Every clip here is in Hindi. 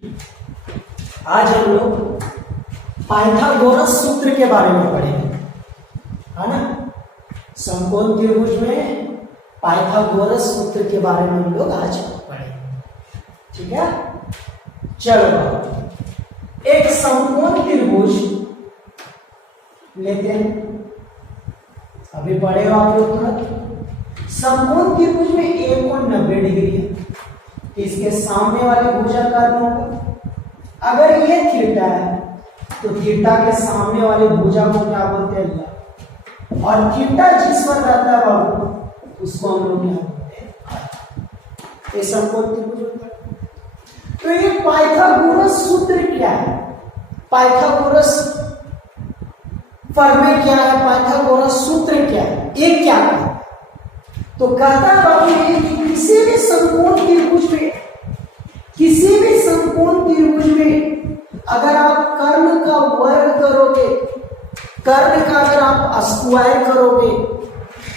आज हम लोग पाइथागोरस सूत्र के बारे में पढ़ेंगे, है ना। समकोण त्रिभुज में पाइथागोरस सूत्र के बारे में हम लोग आज पढ़ेंगे, ठीक है। चलो एक समकोण त्रिभुज लेते हैं, अभी पढ़े हो आप लोग तुरंत। समकोण त्रिभुज में एक कोण 90 डिग्री है, इसके सामने वाले भुजा का होगा। अगर ये थीटा है तो थीटा के सामने वाले भुजा को क्या बोलते हैं, और थीटा जिस पर रहता है बाबू उसको हम लोग क्या बोलते हैं, ये समकोण त्रिभुज होता है। तो ये पाइथागोरस सूत्र क्या है, पाइथागोरस फॉर्मूला क्या है, पाइथागोरस सूत्र क्या है, ये क्या है। तो कहता है बाबू ये कि किसी भी समकोण त्रिभुज में, किसी भी समकोण त्रिभुज में अगर आप कर्ण का वर्ग करोगे, कर्ण का अगर आप स्क्वायर करोगे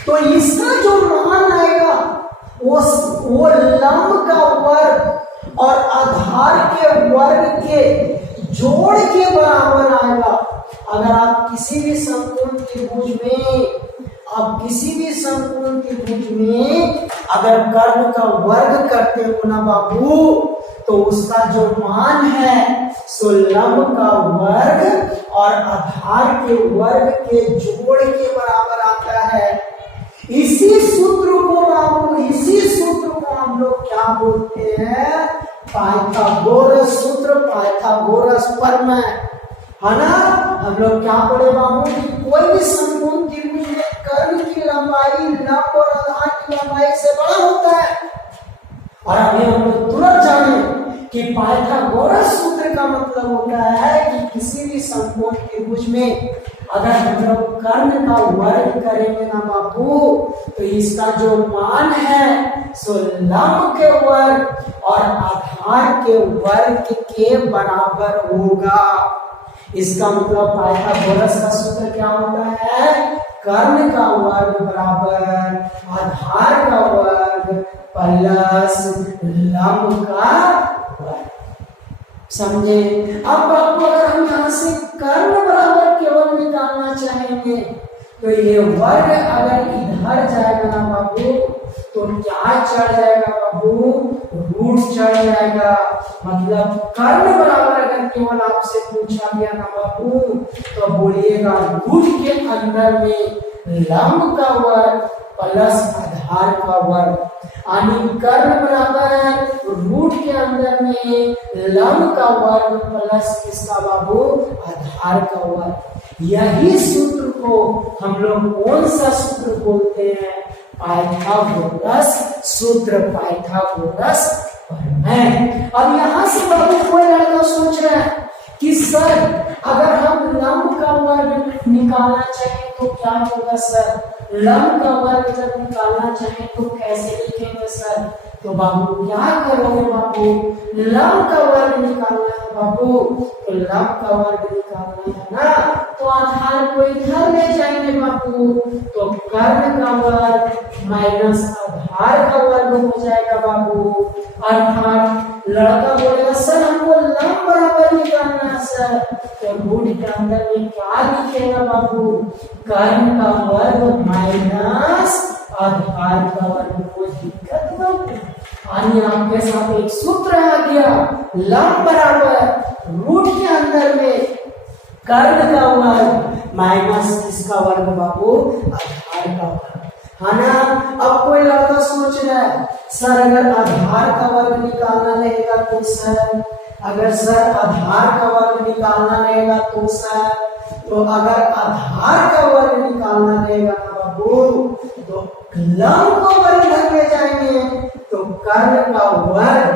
तो इसका जो मान आएगा वो लंब का वर्ग और आधार के वर्ग के जोड़ के बराबर आएगा। अगर आप किसी भी समकोण त्रिभुज में, आप किसी भी समकोण त्रिभुज में अगर कर्ण का वर्ग करते हो ना बाबू, तो उसका जो मान है सो लंब का वर्ग और आधार के वर्ग के जोड़ के बराबर आता है। इसी सूत्र को बाबू, इसी सूत्र को हम लोग क्या बोलते हैं, पाइथागोरस सूत्र, पाइथागोरस प्रमेय, है ना। हम लोग क्या पढ़े बाबू कि कोई भी समकोण त्रिभुज में कर्ण की लंबाई लंब और आधार की लंबाई से बड़ा होता है। और अभी हम लोग तुरंत जाने कि पाइथागोरस सूत्र का मतलब होता है कि किसी भी समकोण त्रिभुज में अगर हम लोग कर्ण का वर्ग करेंगे ना बाबू, तो इसका जो मान है सो लंब के वर्ग और आधार के वर्ग के बराबर होगा। इसका मतलब पाइथागोरस का सूत्र क्या होता है, कर्ण का वर्ग बराबर आधार का वर्ग प्लस लंब का वर्ग, समझे। अब आपको अगर हम यहां से कर्ण बराबर केवल निकालना चाहेंगे तो ये वर्ग अगर इधर जाएगा ना बाबू तो क्या चढ़ जाएगा बाबू, रूट चढ़ जाएगा। मतलब कर्ण बराबर अगर केवल आपसे पूछा गया ना बाबू तो बोलिएगा रूट के अंदर में लंब का वर्ग प्लस आधार का वर्ग, यानी कर्ण बराबर रूट के अंदर में लंब का वर्ग प्लस इसका बाबू आधार का वर्ग। यही सूत्र को हम लोग कौन सा सूत्र बोलते हैं, पाइथागोरस सूत्र, पाइथागोरस प्रमेय। अब यहां से बाबू कोई लड़का सोच रहा है कि सर अगर हम लंब का वर्ग निकालना चाहें तो क्या होगा सर, लंब का वर्ग जब निकालना चाहें तो कैसे लिखेंगे सर। तो बाबू क्या करोगे बाबू, लंब का वर्ग निकालना है बाबू, तो लंब का वर्ग निकालना है ना, तो आधार को इधर ले जाएंगे बाबू, तो कर्ण का वर्ग माइनस आधार का वर्ग हो जाएगा बाबू। अर्थात लड़का बोलेगा सर हमको लंब बराबर निकालना है सर, तो रूट के अंदर में क्या लिखेगा बाबू, कर्ण का वर्ग माइनस आधार का वर्ग। कोई दिक्कत नहीं, आपके साथ एक सूत्र आ गया, लंब बराबर रूट के अंदर में कर्ण का वर्ग माइनस इसका वर्ग बाबू आधार का वर्ग, है ना। अब कोई लड़का सोच रहा है सर अगर आधार का वर्ग निकालना रहेगा तो सर, अगर सर आधार का वर्ग निकालना रहेगा तो सर, तो अगर आधार का वर्ग निकालना रहेगा ना बाबू तो लंब को वर्ग घर ले जाएंगे, तो कर्ण का वर्ग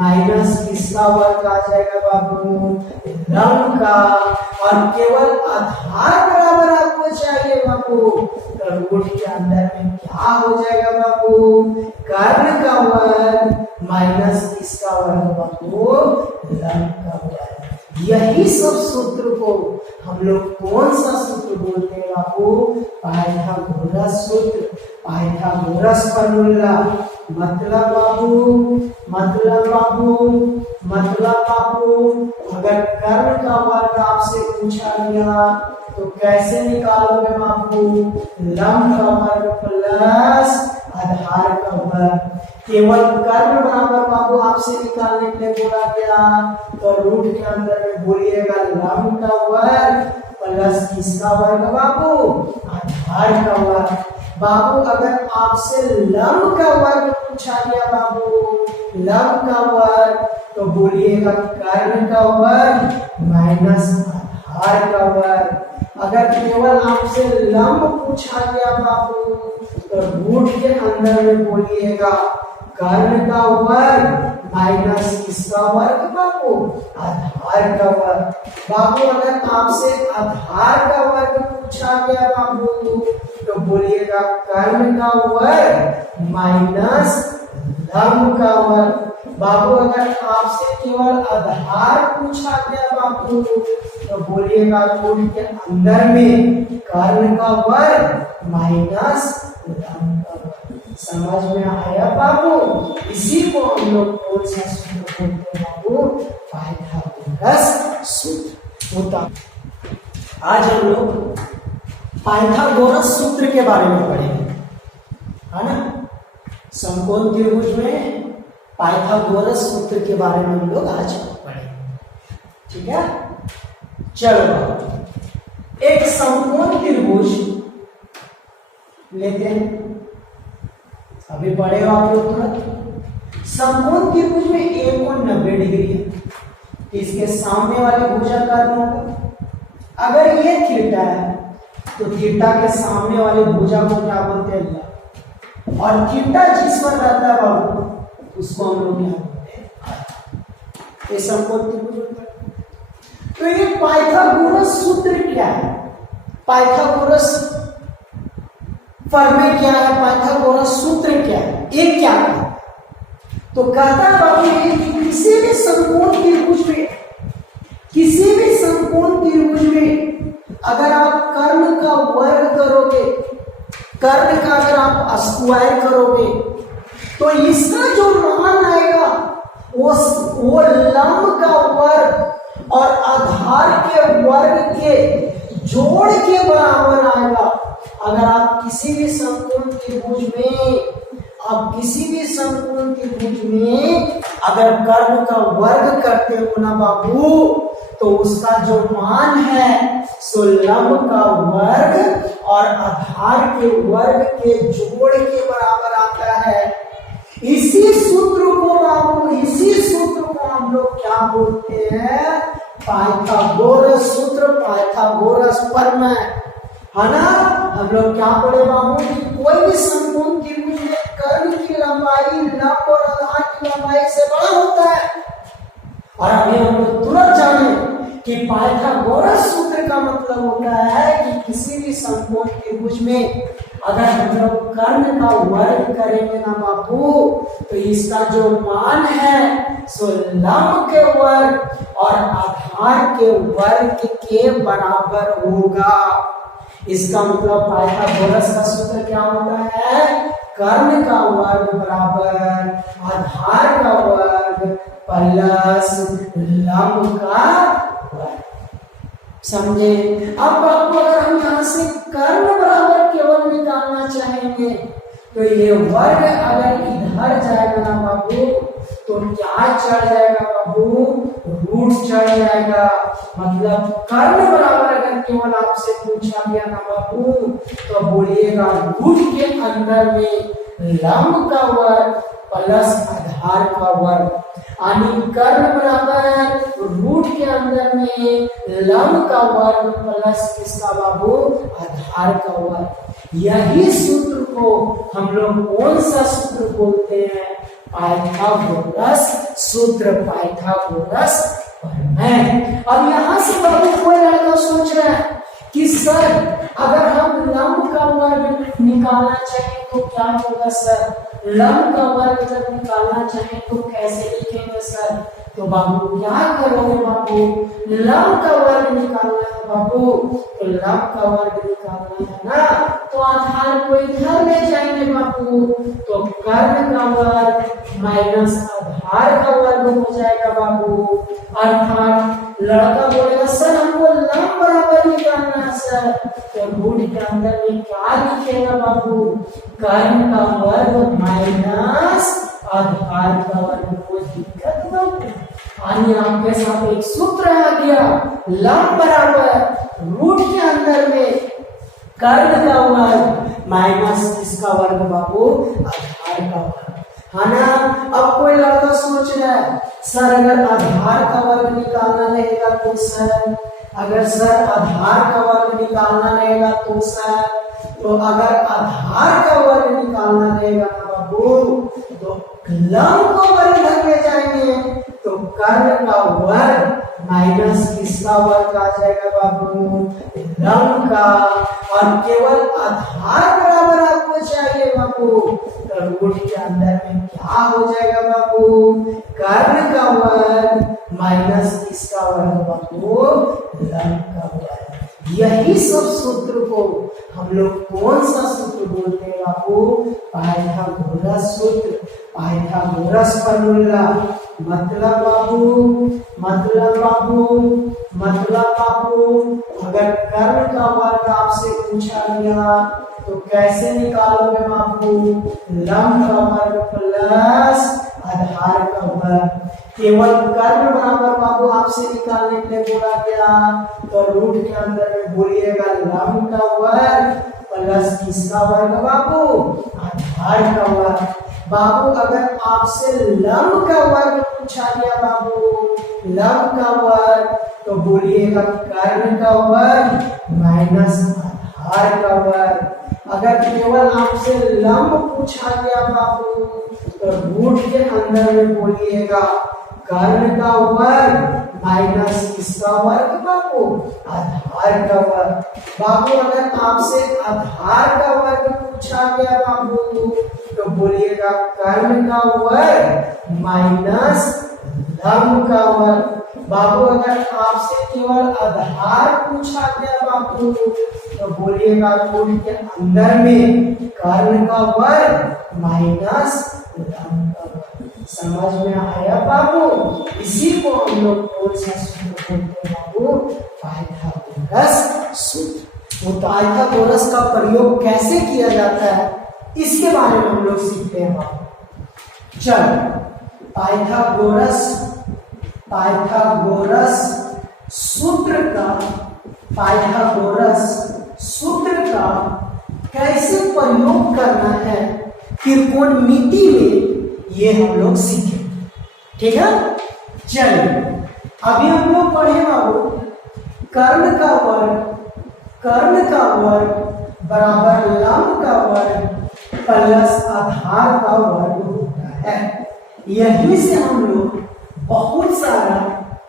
माइनस इसका वर्ग आ जाएगा बाबू लंब का, और केवल आधार बराबर आपको चाहिए बाबू, तो रूट के अंदर में क्या हो जाएगा बाबू, कर्ण का वर्ग माइनस इसका वर्ग बाबू लंब का वर्ग। यही सब सूत्र को हम लोग कौन सा सूत्र बोलते हैं बाबू, पाइथागोरस सूत्र, पाइथागोरस फॉर्मूला। मतलब बाबू मतलब बाबू अगर कर्ण का वर्ग आपसे पूछा गया तो कैसे निकालोगे बाबू? लंब का वर्ग प्लस आधार का वर्ग। केवल कर्ण बराबर बाबू आपसे निकालने के लिए बोला गया, तो रूट के अंदर में बोलिएगा लंब का वर्ग प्लस किसका वर्ग बाबू? आधार का वर्ग। बाबू अगर आपसे लंब का वर्ग पूछा गया बाबू, लंब का वर्ग, तो बोलिएगा कर्ण का वर्ग माइनस आधार का वर्ग। अगर केवल आपसे लंब पूछा गया बाबू, तो रूट के अंदर में बोलिएगा कर्ण का वर्ग माइनस किसका वर्ग बाबू? आधार का वर्ग। बाबू अगर आपसे आधार का वर्ग पूछा गया बाबू, तो बोलिएगा कर्ण का वर्ग माइनस लंब का वर्ग। बाबू अगर आपसे केवल आधार पूछा गया बाबू, तो बोलिएगा रूट के अंदर में कर्ण का वर्ग माइनस लंब का वर्ग। समझ में आया बाबू? इसी को हम लोग कौन सा सूत्र बोलते हैं बाबू? पाइथागोरस सूत्र होता। आज हम लोग पाइथागोरस सूत्र के बारे में पढ़ेंगे, है ना? समकोण त्रिभुज में पाइथागोरस सूत्र के बारे में हम लोग आज पढ़ेंगे, ठीक है? चलो एक समकोण त्रिभुज लेते हैं, अभी पढ़े हो आप लोग तुरंत। समकोण त्रिभुज में एक कोण 90 डिग्री है, इसके सामने वाले भुजा कर्ण होगा। अगर ये थीटा है तो थीटा के सामने वाले भुजा को क्या बोलते हैं? लंब। और थीटा जिस पर रहता है बाबू उसको हम लोग क्या बोलते हैं? ये समकोण त्रिभुज होता है। तो ये पाइथागोरस सूत्र क्या है? पाइथागोरस फॉर्मूला क्या है? पाइथागोरस सूत्र क्या है? ये क्या है? तो कहता है बाबू ये कि किसी भी समकोण त्रिभुज में, किसी भी समकोण त्रिभुज में अगर आप कर्ण का वर्ग करोगे, कर्ण का अगर आप स्क्वायर करोगे, तो इसका जो मान आएगा वो लंब का वर्ग और आधार के वर्ग के जोड़ के बराबर आएगा। अगर आप किसी भी समकोण त्रिभुज में, आप किसी भी समकोण त्रिभुज में अगर कर्ण का वर्ग करते हो ना बाबू, तो उसका जो मान है सो लंब का वर्ग और आधार के वर्ग के जोड़ के बराबर आता है। इसी सूत्र को बाबू, इसी सूत्र को हम लोग क्या बोलते हैं? पाइथागोरस सूत्र, पाइथागोरस प्रमेय, है ना? हम लोग क्या पढ़े बाबू कि कोई भी समकोण त्रिभुज में कर्ण की लंबाई लंब और आधार की लंबाई से बड़ा होता है। और अभी हम लोग तुरंत जाने कि पाइथागोरस सूत्र का मतलब होता है कि किसी भी समकोण त्रिभुज में अगर हम लोग कर्ण का वर्ग करेंगे ना बाबू, तो इसका जो मान है सो लंब के वर्ग और आधार के वर्ग के बराबर होगा। इसका मतलब पाइथागोरस का सूत्र क्या होता है? कर्ण का वर्ग बराबर आधार का वर्ग प्लस लंब का वर्ग। समझे? अब आपको अगर हम यहां से कर्ण बराबर केवल निकालना चाहेंगे, तो ये वर्ग अगर इधर जाएगा ना बाबू, तो क्या चढ़ जाएगा बाबू? रूट चढ़ जाएगा। मतलब कर्ण बराबर अगर केवल आपसे पूछा गया ना बाबू, तो बोलिएगा रूट के अंदर में लंब का वर्ग प्लस आधार का वर्ग, यानी कर्ण बराबर रूट के अंदर में लंब का वर्ग प्लस किसका बाबू? आधार का वर्ग। यही सूत्र को हम लोग कौन सा सूत्र बोलते हैं? पाइथागोरस सूत्र, पाइथागोरस प्रमेय। अब यहां से बाबू कोई लड़का सोच रहा है कि सर अगर हम लंब का वर्ग निकालना चाहें तो क्या होगा सर? लंब का वर्ग जब निकालना चाहें तो कैसे लिखेंगे सर? तो बाबू क्या करोगे बाबू? लंब का वर्ग निकालना है बाबू, तो लंब का वर्ग निकालना है ना, तो आधार को इधर ले जाएंगे बाबू, तो कर्ण का वर्ग माइनस आधार का वर्ग हो जाएगा बाबू। अर्थात लड़का बोलेगा सर हमको लंब बराबर निकालना है सर, तो रूट के अंदर में क्या लिखेगा बाबू, कर्ण का वर्ग माइनस आधार का वर्ग। कोई दिक्कत बाबू? यानी आपके साथ एक सूत्र आ गया, लंब बराबर रूट के अंदर में कर्ण का वर्ग माइनस इसका वर्ग बाबू आधार का वर्ग, है ना। अब कोई लड़का सोच रहा है सर अगर आधार का वर्ग निकालना रहेगा तो सर, अगर सर आधार का वर्ग निकालना रहेगा तो सर, तो अगर आधार का वर्ग निकालना रहेगा बाबू तो लंब को वर्ग धर ले जाएंगे, तो कर्ण का वर्ग माइनस किसका वर्ग आ जाएगा बाबू, लंब का। और केवल आधार बराबर आपको चाहिए बाबू, तो रूट के अंदर में क्या हो जाएगा बाबू, कर्ण का वर्ग माइनस किसका वर्ग बाबू, लंब का वर्ग। यही सब सूत्र को हम लोग कौन सा सूत्र बोलते हैं बाबू, पाइथागोरस सूत्र, पाइथागोरस फॉर्मूला। मतलब बाबू अगर कर्ण का वर्ग आपसे पूछा गया तो कैसे निकालोगे बाबू, लंब का वर्ग प्लस आधार का वर्ग। केवल कर्ण बराबर बाबू आपसे निकालने के लिए बोला गया, तो रूट के अंदर में बोलिएगा लंब का वर्ग प्लस किसका वर्ग बाबू, आधार का वर्ग। बाबू अगर आपसे लंब का वर्ग पूछा गया बाबू, लंब का वर्ग, तो बोलिएगा कर्ण का वर्ग माइनस आधार का वर्ग। अगर केवल आपसे लंब पूछा गया बाबू, तो रूट के अंदर में बोलिएगा कर्ण का वर्ग माइनस किसका वर्ग बाबू, आधार का वर्ग। बाबू अगर आपसे आधार का वर्ग पूछा गया बाबू, तो बोलिएगा कर्ण का वर्ग माइनस लंब का वर्ग। बाबू अगर आपसे केवल आधार पूछा गया बाबू, तो बोलिएगा रूट के अंदर में कर्ण का वर्ग माइनस लंब का वर्ग। समझ में आया बाबू? इसी को हम लोग कौन सा सूत्र बोलते हैं बाबू, पाइथागोरस सूत्र। वो पाइथागोरस का प्रयोग कैसे किया जाता है इसके बारे में हम लोग सीखते हैं बाबू। चल पाइथागोरस सूत्र का कैसे प्रयोग करना है त्रिकोणमिति में, ये हम लोग सीखे। ठीक है, चलिए अभी हम लोग पढ़े बाबू कर्ण का वर्ग बराबर लंब का वर्ग प्लस आधार का वर्ग होता है। यही से हम लोग बहुत सारा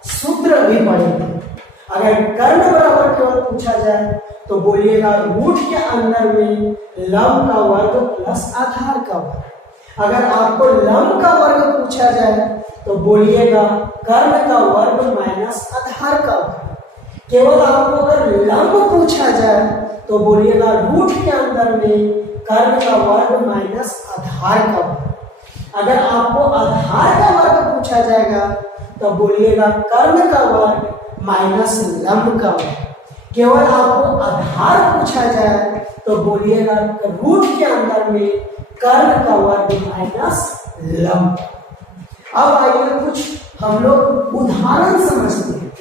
सूत्र भी पढ़ेंगे। अगर कर्ण बराबर केवल पूछा जाए तो बोलिएगा रूट के अंदर में लंब का वर्ग प्लस आधार का वर्ग। अगर आपको लंब का वर्ग पूछा जाए तो बोलिएगा कर्ण का वर्ग माइनस आधार का वर्ग। केवल आपको अगर लंब पूछा जाए तो बोलिएगा रूट के अंदर में कर्ण का वर्ग माइनस आधार का वर्ग। अगर आपको आधार का वर्ग पूछा जाएगा तो बोलिएगा कर्ण का वर्ग माइनस लंब का वर्ग। केवल आपको आधार पूछा जाए तो बोलिएगा रूट के अंदर में कर्ण का वर्ग माइनस लंब। अब आइए कुछ हम लोग उदाहरण समझते हैं।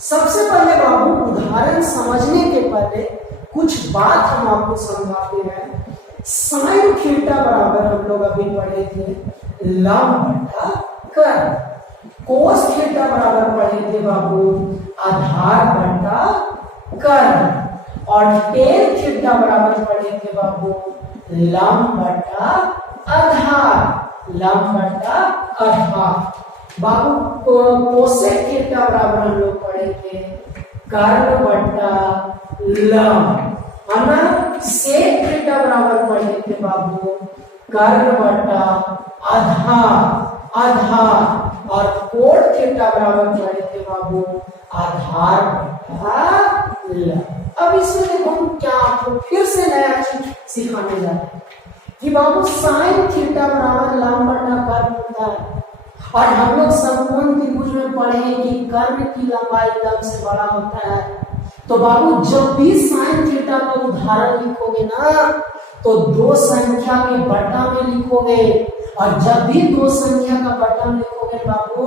सबसे पहले बाबू उदाहरण समझने के पहले कुछ बात हम आपको समझाते हैं। साइन थीटा बराबर हम लोग अभी पढ़े थे लंब बटा कर्ण। कोस थीटा बराबर पढ़े थे बाबू आधार बटा कर्ण। और टेन थीटा बराबर पढ़े थे बाबू लंब बटा आधार, लंब बटा आधार। बाबू कोसेक थीटा बराबर हम लोग पढ़े थे कर्ण बटा लंब, है ना। सेक थीटा बराबर पढ़े थे बाबू कर्ण बटा आधार, आधार। और कोट थीटा बराबर पढ़े थे बाबू आधार बटा लंब, अब इसमें देखो हम क्या आपको फिर से नया चीज सिखाने जा रहे हैं कि बाबू साइन थीटा बराबर लंब बटा कर्ण होता है। और हम लोग समकोण त्रिभुज में पढ़े हैं कि कर्ण की लंबाई लंब से बड़ा होता है। तो बाबू जब भी साइन थीटा का उदाहरण लिखोगे ना तो दो संख्या के बटा में लिखोगे, और जब भी दो संख्या का बटा लिखोगे बाबू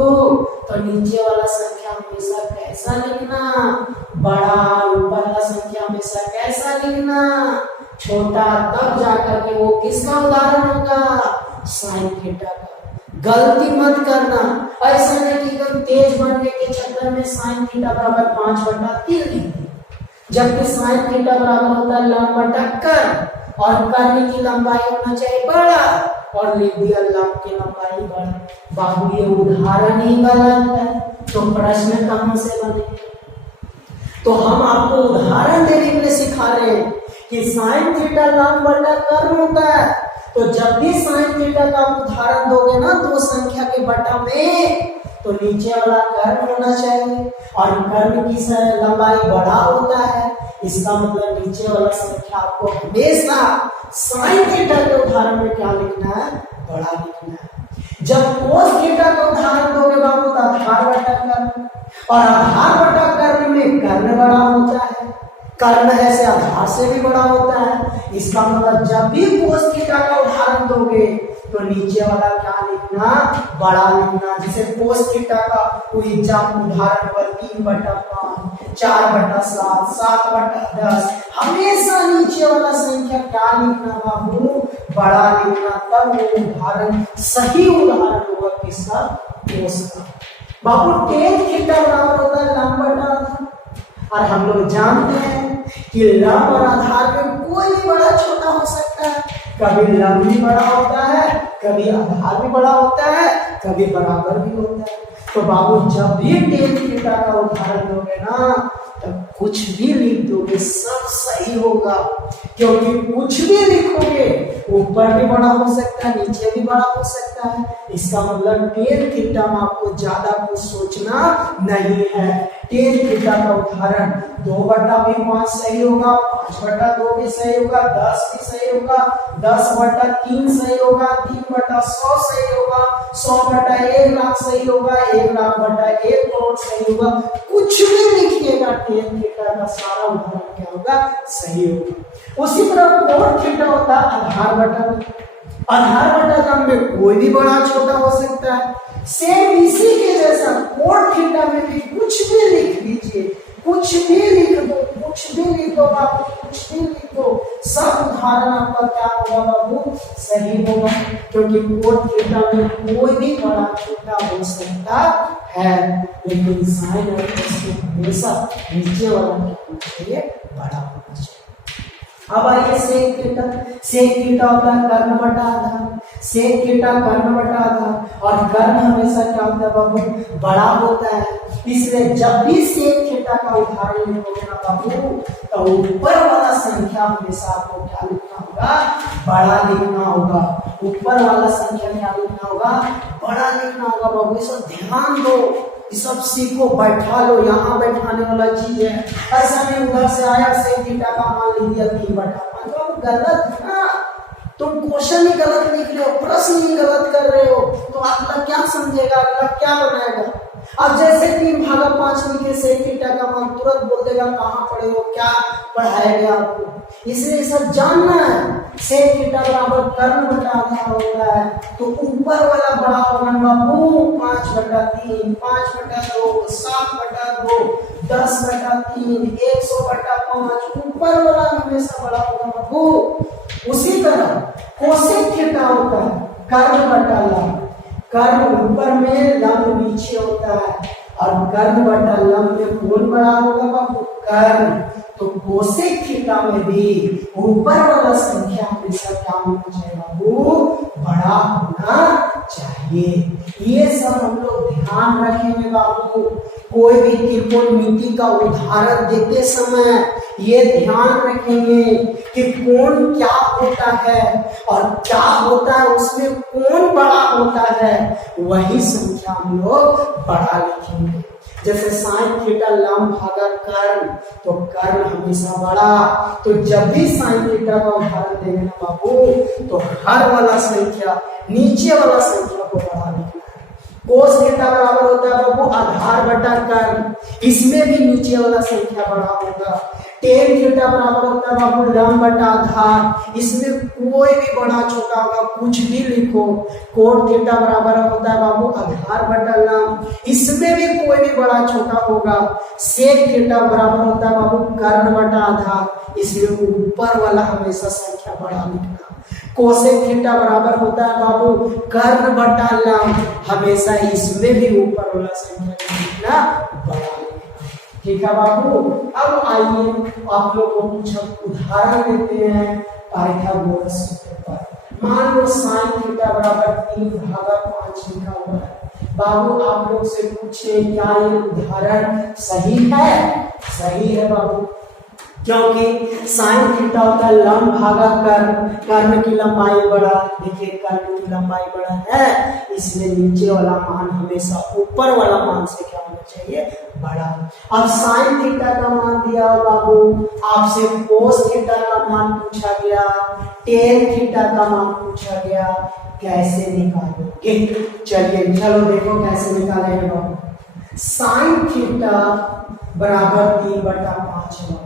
तो नीचे वाला संख्या हमेशा कैसा लिखना, बड़ा, ऊपर वाला संख्या हमेशा कैसा लिखना, छोटा। तब जाकर के वो किसका उदाहरण होगा, साइन थीटा का। गलती मत करना, ऐसा नहीं कि एकदम तेज बनने के चक्कर में साइन थीटा बराबर 5/3 लिख दिया, जबकि साइन थीटा बराबर होता है लंब बटा कर्ण, और कर्ण की लंबाई होना चाहिए बड़ा, और लिख दिया लंब की लंबाई बड़ा। बाबू ये उदाहरण ही गलत है, तो प्रश्न कहां से बनेगा। तो हम आपको उदाहरण देने के लिए सिखा रहे हैं कि साइन थीटा लंब बटा कर्ण होता है। तो जब भी साइन थीटा का उदाहरण दोगे ना दो संख्या के बटा में, तो नीचे वाला कर्ण होना चाहिए, और कर्ण की लंबाई बड़ा होता है। इसका मतलब नीचे वाला संख्या आपको हमेशा साइन थीटा के उदाहरण में क्या लिखना है, बड़ा लिखना है। जब कोस थीटा का उदाहरण दोगे बाबू तो आधार बटा कर्ण, और आधार बटा कर्ण में कर्ण बड़ा होता है, कर्ण है से आधार से भी बड़ा होता है। इसका मतलब जब भी कोस थीटा का उदाहरण दोगे तो नीचे वाला क्या लिखना, बड़ा लिखना। जैसे कोस थीटा का उदाहरण हुआ 3/5, 4/7, 7/10, हमेशा नीचे वाला संख्या क्या लिखना बाबू, बड़ा लिखना। तब वो उदाहरण सही उदाहरण होगा किसका, कोस का। बाबू tan थीटा बराबर होता है लंब बटा आधार, और हम लोग जानते हैं कि लंब और आधार में कोई भी बड़ा छोटा हो सकता है। कभी लंब भी बड़ा होता है, कभी आधार भी बड़ा होता है, कभी बराबर भी होता है। तो बाबू जब भी tan थीटा का उदाहरण दोगे ना तब कुछ भी लिख दोगे सब सही होगा, क्योंकि कुछ भी लिखोगे ऊपर भी बड़ा हो सकता है, नीचे भी बड़ा हो सकता है। इसका मतलब tan थीटा में आपको ज्यादा कुछ सोचना नहीं है। tan थीटा का उदाहरण 2/5 सही होगा, 5/2 भी सही होगा, 10 भी सही होगा, 10/3 सही होगा, 3/100 सही होगा, 100/1 लाख सही होगा, 1 लाख/1 करोड़ सही होगा। कुछ भी लिखिएगा tan थीटा का सारा उदाहरण क्या होगा, सही होगा। उसी तरह कोण थीटा होता है आधार बटा लंब, आधार बटा लंब में कोई भी बड़ा छोटा हो सकता है। सेम इसी के जैसा कोण थीटा में भी कुछ भी लिख दीजिए, कुछ भी लिख दो, कुछ भी लिख दो बाबू, कुछ भी लिख दो, सब उदाहरण आपका क्या होगा बाबू, सही होगा। क्योंकि कोण थीटा में कोई भी बड़ा छोटा हो सकता है, लेकिन साइन और कोस में हमेशा नीचे वाला क्या होना चाहिए, बड़ा होना चाहिए। अब आइए सेक थीटा। सेक थीटा होता है कर्ण बटा आधार, सेक थीटा कर्ण बटा आधार, और कर्ण हमेशा क्या होता है बाबू, बड़ा होता है। इसलिए जब भी सेक थीटा का उदाहरण लिखोगे ना बाबू तो ऊपर वाला संख्या हमेशा आपको क्या लिखना होगा, बड़ा लिखना होगा। ऊपर वाला संख्या क्या लिखना होगा, बड़ा लिखना होगा बाबू। इसे ध्यान दो, सब सीखो, बैठा लो, यहाँ बैठाने वाला चीज है। ऐसा नहीं उधर से आया सेक थीटा का मान लिख दिया 3/5, तो गलत ना, तुम क्वेश्चन ही गलत लिख रहे हो, प्रश्न ही गलत कर रहे हो, तो अगला क्या समझेगा, अगला क्या बनाएगा। अब जैसे 3/5 लिखे सेक थीटा का मान तुरंत बोल देगा कहाँ पढ़े हो, क्या पढ़ाया गया आपको। इसलिए सब जानना है। सेक थीटा बराबर कर्ण बटा आधार होता है, तो ऊपर वाला बड़ा होगा बाबू 5/3, 5/2, 7/2, 10/3, 100/5, ऊपर वाला हमेशा बड़ा होगा बाबू। उसी तरह कोसेक थीटा होता है कर्ण बटा लंब, कर्ण ऊपर में लंब नीचे होता है, और कर्ण बटा लंब में कौन बड़ा होगा बाबू, कर्ण। तो कोसेक थीटा में भी ऊपर वाला संख्या हमेशा क्या होना चाहिए बाबू, बड़ा होना चाहिए। ये सब हम लोग ध्यान रखेंगे बाबू। कोई भी त्रिकोणमिति का उदाहरण देते समय ये ध्यान रखेंगे कि कोण क्या होता है और क्या होता है, उसमें कौन बड़ा होता है, वही संख्या हम लोग बड़ा लिखेंगे। जैसे साइन थीटा लंब भागा कर्ण, तो कर्ण हमेशा बड़ा। तो जब भी साइन थीटा का उदाहरण देंगे ना बाबू, तो हर वाला संख्या नीचे वाला संख्या को बड़ा लिखना है। कोस थीटा बराबर होता है बाबू आधार बटा कर्ण, इसमें भी नीचे वाला संख्या बड़ा होगा। टेन थीटा बराबर होता है बाबू लंब बटा आधार, इसमें कोई भी बड़ा छोटा होगा, कुछ भी लिखो। कोट थीटा बराबर होता है बाबू आधार बटा लंब, इसमें भी कोई भी बड़ा छोटा होगा। सेक थीटा बराबर होता है बाबू कर्ण बटा आधार, इसमें ऊपर वाला हमेशा संख्या बड़ा लिखना। कोसेक थीटा बराबर होता है बाबू कर्ण बटा लंब, हमेशा इसमें भी ऊपर वाला संख्या लिखना बड़ा। ठीक है बाबू। अब आइए आप लोग को कुछ उदाहरण देते हैं पाइथागोरस सूत्र पर। मान लो साइन थीटा बराबर 3/5 लिखा हुआ है। बाबू आप लोग से पूछे क्या ये उदाहरण सही है? सही है बाबू, क्योंकि साइन थीटा होता है लंब भागा कर्ण, कर्ण की लंबाई बड़ा। देखिए कर्ण की लंबाई बड़ा है, इसलिए नीचे वाला मान हमेशा ऊपर वाला मान से क्या होना चाहिए? बड़ा। अब साइन थीटा का मान दिया बाबू, आपसे कोस थीटा का मान पूछा गया, टेन थीटा का मान पूछा गया, कैसे निकालोगे? चलिए चलो देखो कैसे निकालेंगे बाबू। साइन थीटा बराबर 3/5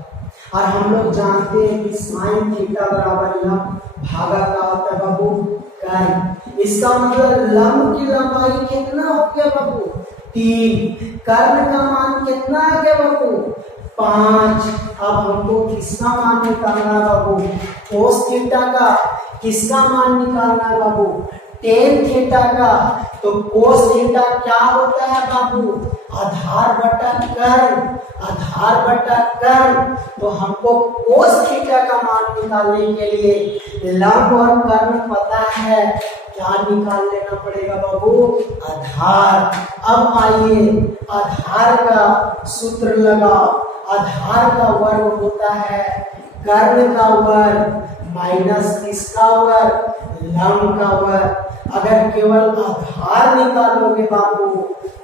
और हम लोग जानते हैं कि साइन थीटा बराबर लंब भागा का होता है बाबू कर्ण। इसका मतलब लंब की लंबाई कितना हो गया बाबू? 3। कर्ण का मान कितना आ गया बाबू? 5। अब हमको किसका मान निकालना है बाबू? कोस थीटा का। किसका मान निकालना है बाबू? टेन थीटा का। तो कोस थीटा क्या होता है बाबू? आधार बटा कर्ण, आधार बटा कर्ण। तो हमको कोस थीटा का मान निकालने के लिए लंब और कर्ण पता है, क्या निकाल लेना पड़ेगा बाबू? आधार। अब आइए आधार का सूत्र लगाओ। आधार का वर्ग होता है कर्ण का वर्ग माइनस किसका वर्ग? लंब का वर्ग। अगर केवल आधार निकालोगे बाबू,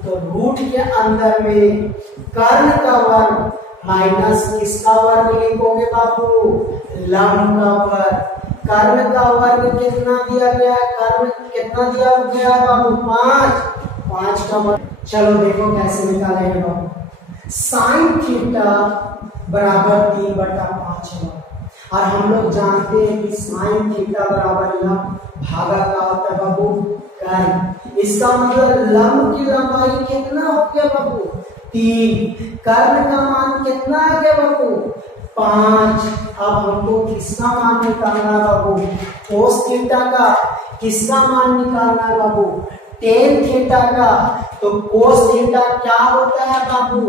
तो रूट के अंदर में कर्ण का वर्ग माइनस किसका वर्ग लिखोगे बाबू? लंब का वर्ग। कर्ण का वर्ग कितना दिया गया? कर्ण कितना दिया गया बाबू? 5 का वर्ग। चलो देखो कैसे निकालेंगे बाबू। साइन थीटा बराबर 3/5 और हम लोग जानते हैं कि साइन थीटा बराबर लंब भागा का होता है बाबू कर्ण। इसका मतलब लंब की लंबाई कितना हो गया बाबू? 3। कर्ण का मान कितना आ गया बाबू? 5। अब हमको किसका मान निकालना है बाबू? कोस थीटा का। किसका मान निकालना है बाबू? टेन थीटा का। तो कोस थीटा क्या होता है बाबू?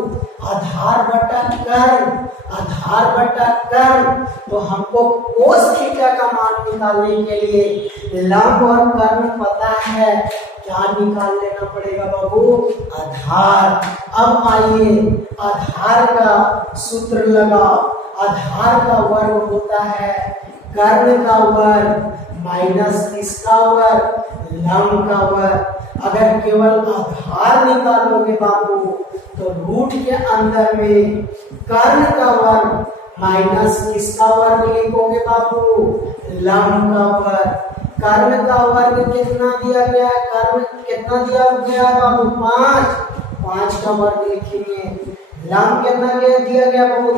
आधार बटा कर्ण, आधार बटा कर्ण। तो हमको कोस थीटा का मान निकालने के लिए लंब और कर्ण पता है, क्या निकाल लेना पड़ेगा बाबू? आधार। अब आइए आधार का सूत्र लगाओ। आधार का वर्ग होता है कर्ण का वर्ग माइनस किसका वर्ग? लंब का वर्ग। अगर केवल आधार निकालोगे बाबू, तो रूट के अंदर में कर्ण का वर्ग माइनस किसका वर्ग लिखोगे बाबू? लंब का वर्ग। कर्ण का वर्ग कितना दिया गया? कर्ण कितना दिया गया बाबू? 5 का वर्ग लिखेंगे। लंब कितना दिया गया बाबू?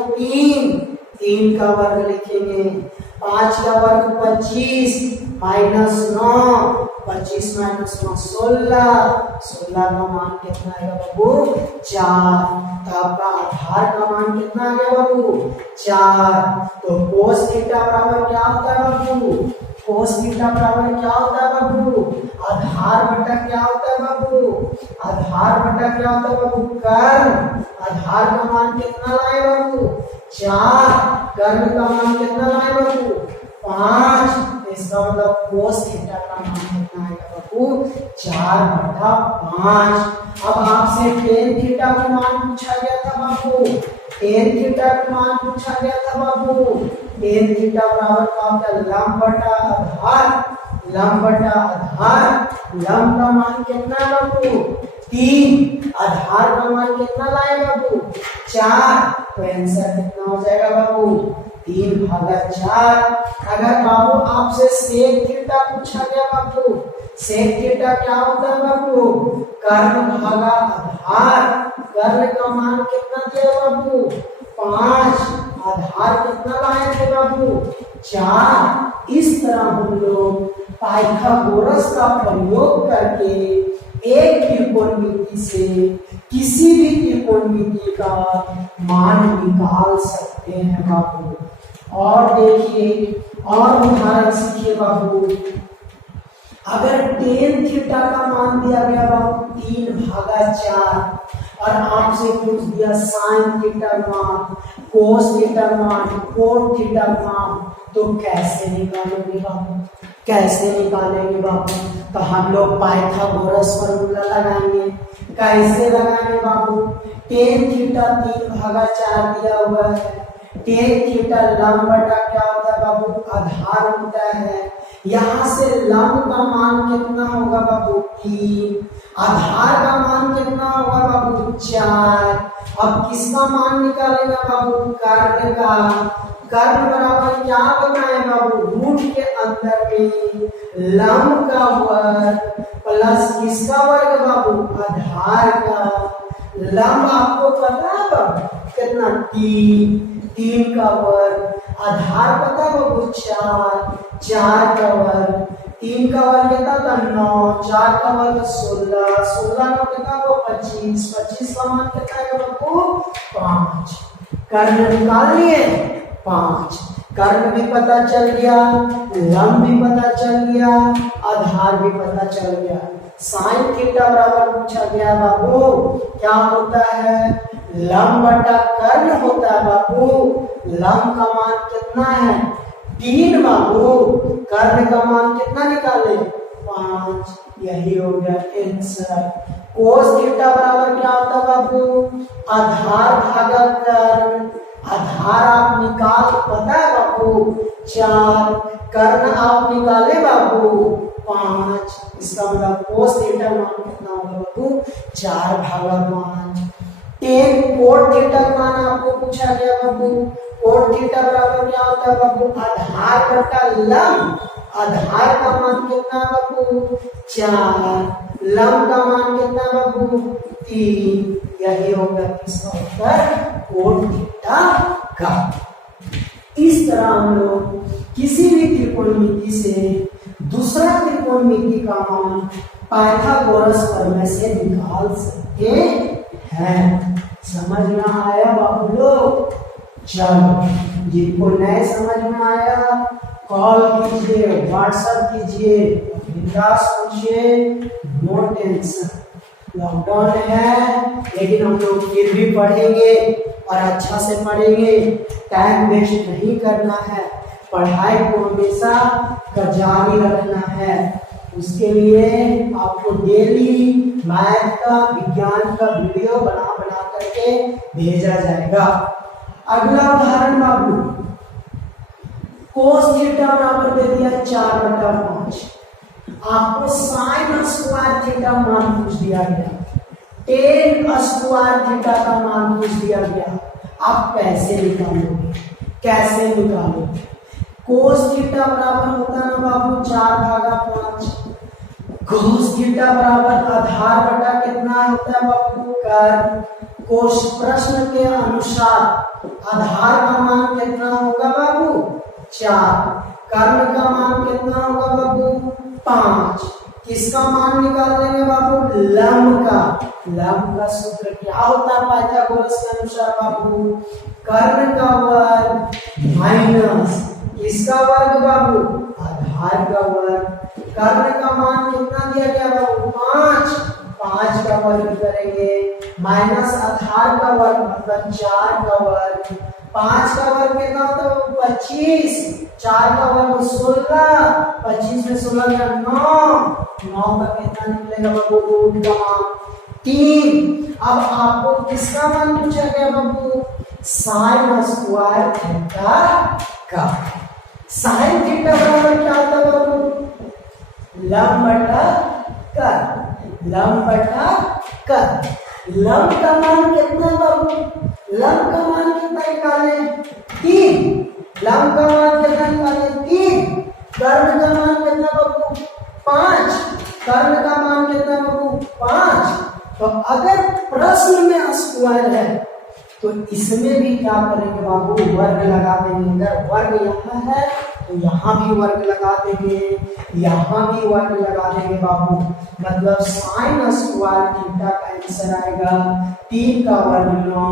3 का वर्ग लिखेंगे। 5 का वर्ग 25 माइनस 9, 25 माइनस 9 16 का मान कितना आएगा बाबू? 4। तो आपका आधार का मान कितना आ गया बाबू? 4। तो कोस थीटा बराबर क्या होता है बाबू? कोस थीटा बराबर क्या होता है बाबू? आधार बटा क्या होता है बाबू? आधार बटा क्या होता है बाबू? कर्ण। आधार का मान कितना लाए बाबू? 4। कर्ण का मान कितना लाए बाबू? 5। इसका मतलब कोस थीटा का मान कितना आएगा बाबू? 4/5। अब आपसे टेन थीटा का मान पूछा गया था बाबू। टेन थीटा का मान पूछा गया था बाबू। टेन थीटा बराबर क्या होता है? लंब बटा आधार, लंब बटा आधार। लंब का मान कितना बाबू? 3। आधार का मान कितना लाए बाबू 4। तो आंसर कितना हो जाएगा बाबू 3/4। अगर बाबू आपसे सेक थीटा पूछा गया बाबू, सेक थीटा क्या होता है बाबू कर्ण भागा आधार। कर्ण का मान कितना दिया बाबू 5। आधार कितना लाए थे बाबू 4। इस तरह हम लोग पाइथागोरस का प्रयोग करके एक त्रिकोणमिति से किसी भी त्रिकोणमिति का मान निकाल सकते हैं बाबू। और देखिए और उदाहरण सीखिए बाबू। अगर tan थीटा का मान दिया गया बाबू 3/4 और आपसे पूछ दिया sin थीटा मान, cos थीटा मान, cot थीटा मान, तो कैसे निकालोगे बाबू, कैसे निकालेंगे बाबू? तो हम लोग पाइथागोरस फॉर्मूला लगाएंगे। कैसे लगाएंगे बाबू? tan थीटा 3/4 दिया हुआ है। tan थीटा लंब बटा क्या होता है बाबू आधार होता है। यहाँ से लंब का मान कितना होगा बाबू 3। आधार का मान कितना होगा बाबू 4। अब किसका मान निकालेगा बाबू कर्ण का। कर्ण बराबर क्या बताए बाबू रूट के अंदर में लंब का वर्ग प्लस किसका वर्ग बाबू आधार का। लंब आपको पता है बाबू कितना 3 का वर्ग। आधार पता है बाबू 4 का वर्ग। 3 का वर्ग कितना था 9। 4 का वर्ग 16। 16 का कितना को 25। 25 का मान कितना है बाबू 5। कर्ण निकाल लिए 5। कर्ण भी पता चल गया, लंब भी पता चल गया, आधार भी पता चल गया। साइन थीटा बराबर पूछा गया बाबू क्या होता है लंब बटा कर्ण होता है बाबू। लंब का मान कितना है 3 बाबू। कर्ण का मान कितना निकाले 5। यही हो गया आंसर। कोस थीटा बराबर क्या होता है बाबू आधार भागा कर्ण। आधार आप निकाल पता है बाबू 4। कर्ण आप निकाले बाबू 5। इसका मतलब कोस थीटा मान कितना होगा बाबू 4/5। tan कोट थीटा का मान आपको पूछा गया बाबू। कोट थीटा बराबर क्या होता है बाबू आधार बटा लंब। आधार का मान कितना है बाबू 4। लंब का मान कितना है बाबू 3। यही होगा किसका उत्तर कोट थीटा का। इस तरह हम लोग किसी भी त्रिकोणमिति से दूसरा त्रिकोणमिति का मान पाइथागोरस प्रमेय से निकाल सकते हैं। समझ में आया बाबू लोग? चलो जिनको नए समझ में आया कॉल कीजिए, व्हाट्सएप कीजिए, विकास पूछिए, नो टेंशन। लॉकडाउन है लेकिन हम लोग फिर भी पढ़ेंगे और अच्छा से पढ़ेंगे। टाइम वेस्ट नहीं करना है, पढ़ाई को हमेशा का जारी रखना है। उसके लिए आपको डेली मैथ का विज्ञान का वीडियो बना करके भेजा जाएगा। अगला उदाहरण बाबू कोस थीटा बराबर दे दिया 4/5। आपको साइन स्क्वायर थीटा मान पूछ दिया गया, टेन स्क्वायर थीटा का मान पूछ दिया गया। आप कैसे निकालोगे, कैसे निकालोगे? कोस थीटा बराबर होता है ना बाबू 4/5। कोस थीटा बराबर आधार बटा कितना होता है बाबू कर्ण। कोस प्रश्न के अनुसार आधार का मान कितना होगा बाबू 4। कर्ण का मान कितना होगा बाबू 5। किसका मान निकाल देंगे बाबू लंब का। लंब का सूत्र क्या होता है पाइथागोरस के अनुसार बाबू कर्ण का वर्ग माइनस किसका वर्ग बाबू आधार का वर्ग। कर्ण का मान कितना दिया गया बाबू 5। 5 का वर्ग करेंगे माइनस आधार का वर्ग मतलब 4 का वर्ग। 5 का वर्ग कितना होता है 25। 4 का वर्ग 16। 25 में 16 का 9 का कितना निकलेगा बाबू रूट का मान 3। अब आपको किसका मान पूछा गया बाबू साइन स्क्वायर थीटा का। साइन थीटा बराबर क्या होता है बाबू लंब बटा कर्ण। लंब बटा कर। लंब का मान कितना बाबू? लंब का मान कितना निकाले? 3। लंब का मान कितना निकाले? 3। कर्ण का मान कितना बाबू? 5। कर्ण का मान कितना बाबू? 5। तो अगर प्रश्न में स्क्वायर है तो इसमें भी क्या करेंगे बाबू? वर्ग लगा देंगे। अगर वर्ग यहाँ है तो यहाँ भी वर्ग लगा देंगे, यहाँ भी वर्ग लगा देंगे बाबू। मतलब साइन स्क्वायर थीटा का आंसर आएगा 3 का वर्ग 9,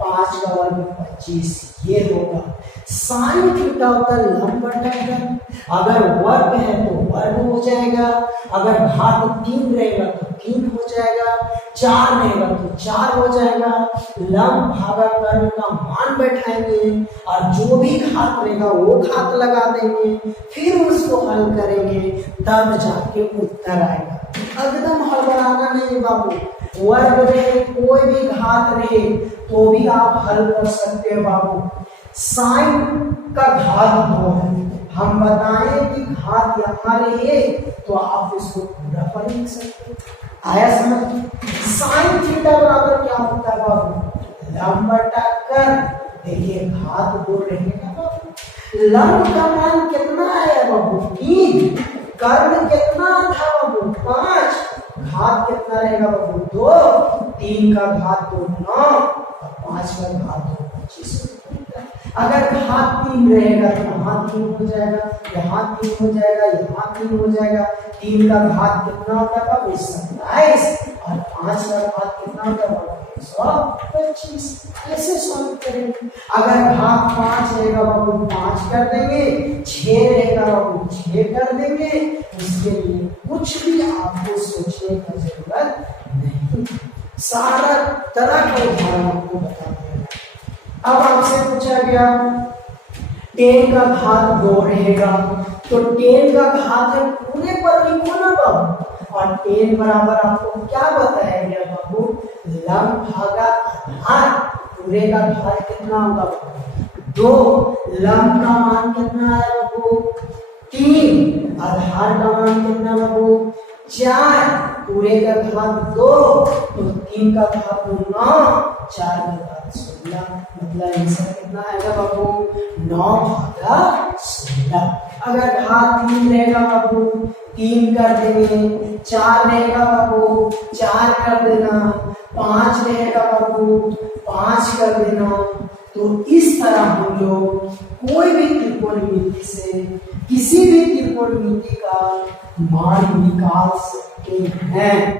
5 का वर्ग 25। ये होगा साइन थीटा होता है लंब बटा कर। अगर वर्ग है तो वर्ग हो जाएगा, अगर घात 3 रहेगा तो 3 हो जाएगा, 4 रहेगा तो 4 हो जाएगा। लंब भागा कर्ण का मान बैठाएंगे और जो भी घात रहेगा वो घात लगा देंगे, फिर उसको हल करेंगे, तब जाके उत्तर आएगा। एकदम हड़बड़ाना नहीं बाबू। वर्ग रहे, कोई भी घात रहे तो भी आप हल कर सकते हो बाबू। साइन का घात 2 है, हम बताएं कि घात यहाँ रहे तो आप इसको पूरा पर लिख सकते हो। आया समझ? साइन थीटा बराबर क्या होता है बाबू? लंब बटा कर। देखिए घात 2 रहेगा बाबू। लंब का मान कितना आया बाबू? 3। कर्ण कितना था बाबू? 5। घात कितना रहेगा बाबू? 2। 3 का घात 2 9 और 5 का घात 2 25। अगर घात 3 रहेगा तो यहाँ 3 हो जाएगा, यहाँ 3 हो जाएगा, यहाँ 3 हो जाएगा। 3 का घात कितना होता है बाबू? 27। और 5 का घात कितना होता है बाबू? 125। ऐसे सॉल्व करेंगे। अगर घात 5 रहेगा बाबू 5 कर देंगे, 6 रहेगा बाबू 6 कर देंगे। इसके लिए कुछ भी आपको सोचने की जरूरत नहीं, सारा तरह का उदाहरण आपको बता देगा। अब आपसे पूछा गया 10 का घात 2 रहेगा तो 10 का घात है पूरे पर लिखो ना बाबू। और 10 बराबर आपको क्या बताया गया बाबू? लंब भागा आधार। पूरे का घात कितना होगा बाबू? 2। लंब का मान कितना है बाबू? 3। आधार का मान कितना बाबू? 4। पूरे का घात 2 तो 3 का घात 9, 4 का घात 16। मतलब आंसर कितना आएगा बाबू? 9 भागा 16। अगर घात 3 रहेगा बाबू 3 कर देंगे, 4 रहेगा बाबू 4 कर देना, 5 रहेगा बाबू 5 कर देना। तो इस तरह हम लोग कोई भी त्रिकोणमिति से किसी भी त्रिकोणमिति का मान निकाल सकते हैं।